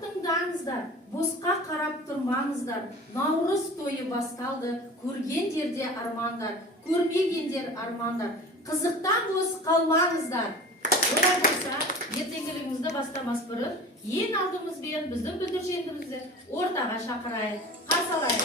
Тыңдаңыздар, босқа қарап тұрмаңыздар. Наурыз тойы басталды, көрген жерде армандар, көрмегендер армандар. Қызықтан бос қалмаңыздар. Олай болса, ертеңгілігімізді бастамас бұрын, ең алдымызбен біздің бүлдіршіндерімізді ортаға шақырайық. Қарсы алайық.